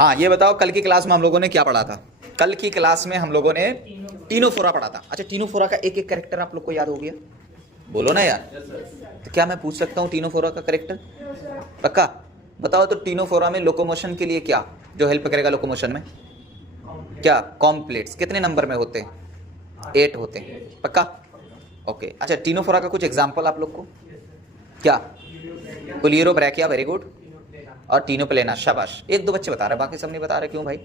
हाँ ये बताओ, कल की क्लास में हम लोगों ने क्या पढ़ा था? कल की क्लास में हम लोगों ने टीनोफोरा पढ़ा था। अच्छा, टीनोफोरा का एक एक कैरेक्टर आप लोग को याद हो गया? बोलो ना यार। तो क्या मैं पूछ सकता हूँ टीनोफोरा का कैरेक्टर? पक्का बताओ। तो टीनोफोरा में लोकोमोशन के लिए क्या जो हेल्प करेगा लोकोमोशन में? क्या? कॉम्प्लेट्स। कितने नंबर में होते हैं? 8 होते हैं। पक्का? ओके। अच्छा, टीनोफोरा का कुछ एग्जाम्पल आप लोग को? क्या? पुलियरो ब्रैकिया, वेरी गुड। और टीनोप्लेना, शाबाश। एक दो बच्चे बता रहे, बाकी सब नहीं बता रहे, क्यों भाई?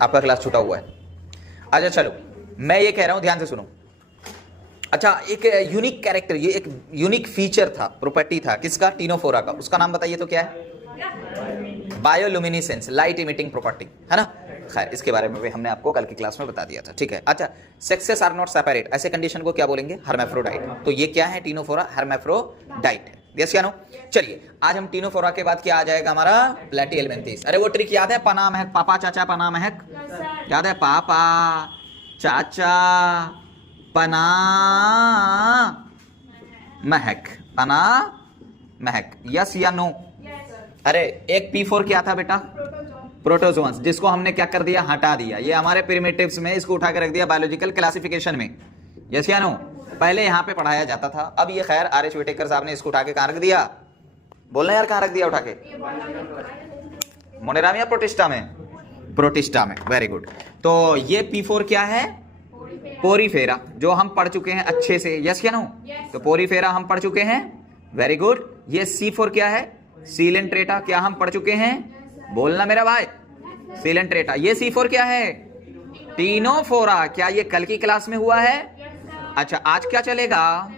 आपका क्लास छूटा हुआ है। अच्छा चलो, मैं ये कह रहा हूं, ध्यान से सुनो। अच्छा, एक यूनिक कैरेक्टर, ये एक यूनिक फीचर था, प्रॉपर्टी था, किसका? टीनोफोरा का। उसका नाम बताइए तो क्या है? बायोलुमिनेसेंस, लाइट इमिटिंग प्रॉपर्टी, है ना? खैर, इसके बारे में भी हमने आपको कल की क्लास में बता दिया था, ठीक है। अच्छा, सेक्सेस आर नॉट सेपरेट, ऐसे कंडीशन को क्या बोलेंगे? हर्माफ्रोडाइट। तो ये क्या है? टीनोफोरा हर्माफ्रोडाइट है। यस या नो? चलिए, आज हम टीनोफोरा के बाद क्या आ जाएगा हमारा? प्लेटिहेल्मिन्थस। अरे वो ट्रिक याद है? पना महक, पापा चाचा पना महक, याद है? पापा चाचा पना महक, पना महक। यस या नो? अरे एक P4 क्या था बेटा? प्रोटोजोन्स, जिसको हमने क्या कर दिया? हटा दिया। ये हमारे प्रिमिटिव्स में, इसको उठा के रख दिया बायोलॉजिकल क्लासिफिकेशन में। यस या नो? पहले यहाँ पे पढ़ाया जाता था, अब ये खैर R.H. विटेकर साहब ने इसको उठा के कहाँ रख दिया? बोलना यार, कहाँ रख दिया उठा के? मोनेरा में या प्रोटिस्टा में? प्रोटिस्टा में, वेरी गुड। तो ये P4 क्या है? पोरीफेरा, जो हम पढ़ चुके हैं अच्छे से। यस या नो? तो पोरीफेरा हम पढ़ चुके हैं, वेरी गुड। ये C4 क्या है? सीलेंट्रेटा, क्या हम पढ़ चुके हैं? बोलना मेरा भाई, सीलेंट्रेटा। ये C4 क्या है? टीनोफोरा। क्या ये कल की क्लास में हुआ है? अच्छा, आज क्या चलेगा?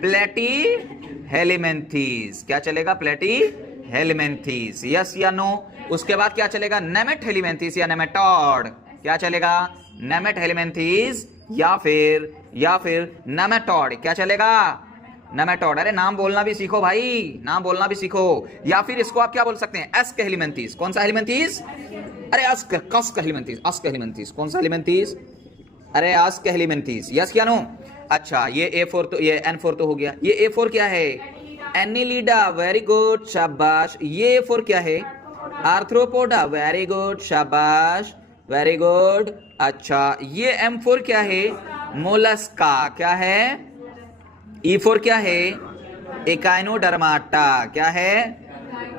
प्लेटिहेल्मिन्थस। क्या चलेगा? प्लेटिहेल्मिन्थस। यस या नो? उसके बाद क्या चलेगा? नेमेटहेल्मिन्थस या नेमेटोड। क्या चलेगा? नेमेटहेल्मिन्थस या फिर नेमेटोड। क्या चलेगा? नेमेटोड। अरे नाम बोलना भी सीखो भाई, नाम बोलना भी सीखो। या फिर इसको आप क्या बोल सकते हैं? एस्कहेल्मिन्थस। कौन सा हेल्मिन्थस? अरे अस्कहेल्मिन्थस, अस्कहेल्मिन्थस। कौन सा हेल्मिन्थस? अरे अस्कहेल्मिन्थस। यस या नो? अच्छा, ये A4 तो, ये N4 तो हो गया। ये A4 क्या है? एनिलिडा, वेरी गुड, शाबाश। ये A4 क्या है? आर्थ्रोपोडा, वेरी गुड, शाबाश, वेरी गुड। अच्छा, ये M4 क्या है? मोलस्का। क्या है? E4 क्या है? एकाइनोडर्माटा। क्या है?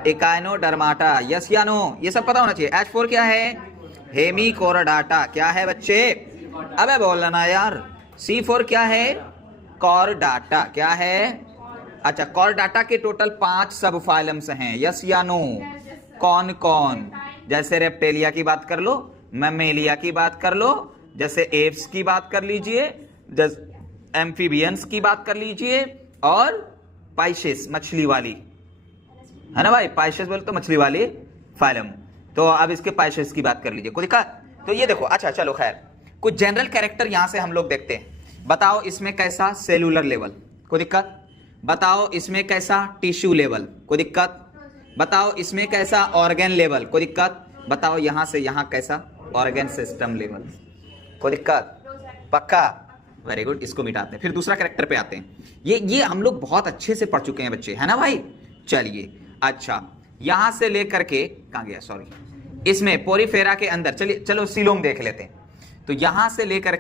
एकाइनोडर्माटा। यस या नो? ये सब पता होना चाहिए। H4 क्या है? हेमिकोरडाटा। क्या है बच्चे? अबे बोलना यार। C4 क्या है? कॉर्डाटा। क्या है? अच्छा, कॉर्डाटा के टोटल 5 सब फाइलम्स हैं। यस या नो? कौन कौन? जैसे रेप्टेलिया की बात कर लो, मैमेलिया की बात कर लो, जैसे एप्स की बात कर लीजिए, जैसे एम्फीबियंस की बात कर लीजिए, और पाइशेस, मछली वाली, है ना भाई? पाइशेस बोले तो मछली वाली फाइलम। तो अब इसके पाइशेस की बात कर लीजिए, कोई दिक्कत? तो ये देखो। अच्छा चलो, खैर कुछ जनरल कैरेक्टर यहां से हम लोग देखते हैं। बताओ इसमें कैसा? सेलुलर लेवल, कोई दिक्कत? बताओ इसमें कैसा? टिश्यू लेवल, कोई दिक्कत? बताओ इसमें कैसा? ऑर्गन लेवल, कोई दिक्कत? बताओ यहां से यहां कैसा? ऑर्गन सिस्टम लेवल, कोई दिक्कत? पक्का? Very good. इसको मिटाते हैं, फिर दूसरा कैरेक्टर पे आते हैं। ये हम लोग बहुत अच्छे से पढ़ चुके हैं बच्चे, है ना भाई? चलिए, अच्छा यहां से लेकर के कहां गया? सॉरी, इसमें पोरीफेरा के अंदर, चलिए चलो सीलोम देख लेते हैं। तो यहां से लेकर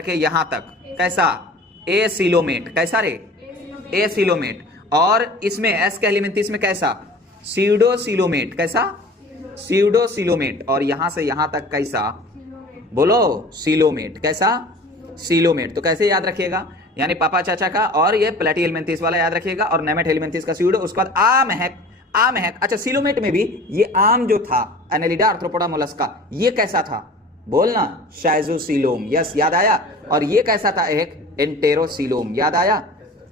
के यहां तक कैसा? Acoelomate. कैसा रे? Acoelomate. और इसमें एस्कहेल्मिन्थस में कैसा? Pseudocoelomate. कैसा? Pseudocoelomate. और यहां से यहां तक कैसा? बोलो, सीलोमेट। कैसा? सीलोमेट। तो कैसे याद रखिएगा? यानी पापा चाचा का, और ये प्लेटिहेल्मिन्थस वाला याद रखिएगा, और नेमेटहेल्मिन्थस का सीडो। उसके बाद आमहक, आमहक। अच्छा, सीलोमेट में भी ये आम जो था, एनेलिडा आर्थ्रोपोडा मोलस्का, ये कैसा था? बोलना, शाइजोसीलोम। यस, याद आया। और ये कैसा था? एक एंटेरोसीलोम। याद आया?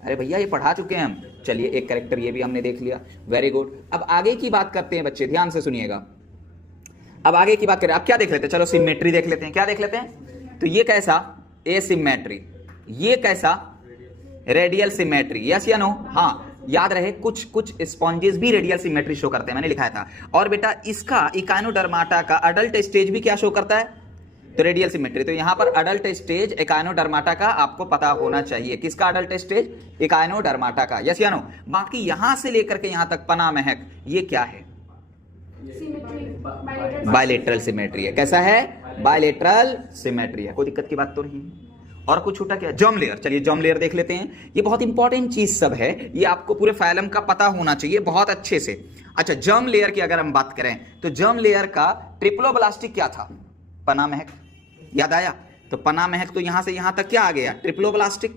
अरे भैया ये पढ़ा चुके हैं हम। चलिए, एक कैरेक्टर ये भी हमने देख लिया, वेरी गुड। अब आगे की बात करते हैं बच्चे, ध्यान से सुनिएगा। अब आगे की बात करें, अब क्या देख लेते हैं? चलो सिमेट्री देख लेते हैं। क्या देख लेते हैं? तो ये कैसा? एसिमेट्री। ये कैसा? Radial symmetry. यस या नो? हाँ, याद रहे कुछ स्पॉन्जेस भी रेडियल सिमेट्री शो करते हैं, मैंने लिखाया था। और बेटा इसका इकाइनोडर्माटा का अडल्ट स्टेज भी क्या शो करता है? तो रेडियल सिमेट्री। तो यहां पर अडल्ट स्टेज एकाइनोडर्माटा का आपको पता होना चाहिए। किसका अडल्ट स्टेज? एकाइनोडर्माटा का। यस या नो? बाकी यहां से लेकर के यहां तक पना महक, ये क्या है? बायलेटरल सिमेट्री है। कैसा है? बायलेटरल सिमेट्री है। कोई दिक्कत की बात तो नहीं है। और कुछ छूटा क्या? Germ layer. चलिए जर्म लेयर देख लेते हैं। ये बहुत इंपॉर्टेंट चीज सब है, ये आपको पूरे फाइलम का पता होना चाहिए बहुत अच्छे से। अच्छा, जर्म लेयर की अगर हम बात करें तो जर्म लेयर का ट्रिप्लोब्लास्टिक क्या था? पना महक। याद आया? तो पना महक तो यहां से यहां तक क्या आ गया? ट्रिप्लोब्लास्टिक।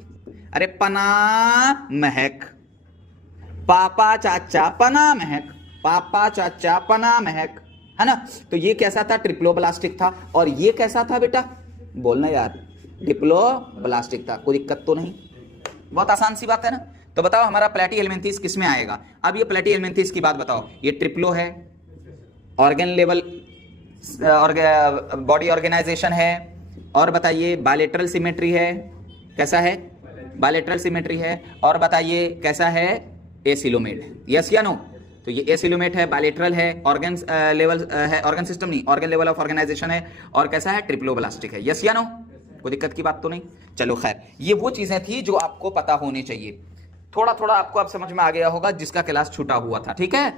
अरे पना महक, पापा चाचा पना महक, पापा चाचा पना महक, है ना? तो ये कैसा था? ट्रिप्लोब्लास्टिक था। और ये कैसा था बेटा? बोलना यार, डिप्लोब्लास्टिक था। कोई दिक्कत तो नहीं? बहुत आसान सी बात है ना। तो बताओ हमारा प्लैटीहेल्मिन्थेस किस में आएगा? अब ये प्लैटीहेल्मिन्थेस की बात बताओ। ये ट्रिप्लो है, ऑर्गन लेवल बॉडी ऑर्गेनाइजेशन है, और बताइए बायलेटरल सिमेट्री है। कैसा है? बायलेटरल सिमेट्री है। और बताइए कैसा है? एसिलोमेट। यस या नो? तो ये एसिलोमेट है, बायलेटरल है, ऑर्गन लेवल है, ऑर्गन सिस्टम नहीं, ऑर्गन लेवल ऑफ ऑर्गेनाइजेशन है, और कैसा है? ट्रिप्लोब्लास्टिक है। यस या नो? कोई दिक्कत की बात तो नहीं? चलो खैर, ये वो चीजें थी जो आपको पता होनी चाहिए। थोड़ा थोड़ा आपको अब समझ में आ गया होगा जिसका क्लास छूटा हुआ था। ठीक है?